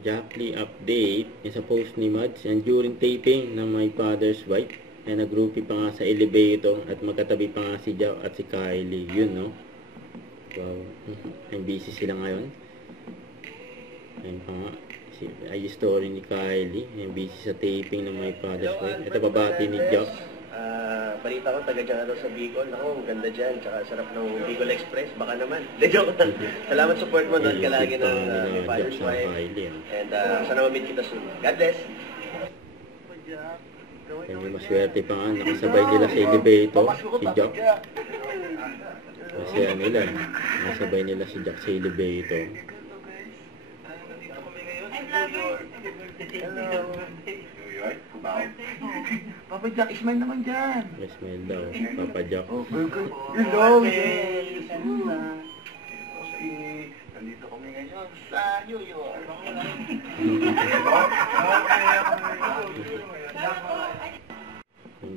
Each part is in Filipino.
Jack Lee update sa post ni Mads, and during taping ng My Father's Wife ay nagrupi pa nga sa elevator at magkatabi pa nga si Jack at si Kylie, yun no. Wow, ay busy sila ngayon. Ayun pa nga ay story ni Kylie, ay busy sa taping ng My Father's Wife. Ito babati ni Jack. Balita ko, taga dyan sa Bicol. Ako, ang ganda dyan. Tsaka sarap ng Bicol Express. Baka naman. Joke lang. Salamat support mo doon kalagi ng My Father's Wife. And sana ma-meet kita soon. God bless. Kaya may maswerte pa nga. Nakasabay nila sa elevator, si Jack. Kasi nila, nakasabay nila si Jack sa elevator. Papa Jack, smile naman dyan. Smile daw, Papa Jack. Hello, nandito kami ngayon sa New York.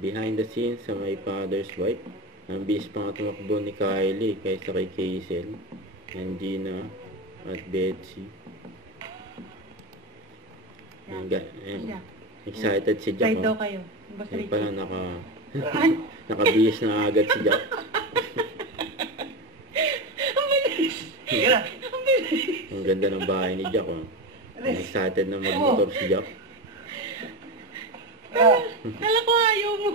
Behind the scenes sa My Father's Wife, ang bis pa nga tumakbo ni Kylie kaysa kay Kaysel, and Gina at Betsy. Excited si Jack. Straight daw kayo. Ayun pala, nakabihis na agad si Jack. Ang ganda ng bahay ni Jack. Excited na magmotor si Jack. Kala ko ayaw mo.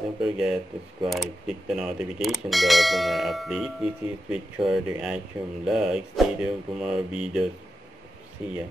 Don't forget to subscribe, click the notification bell for my update. This is Richard Action Vlog. Stay tuned for more videos. See ya.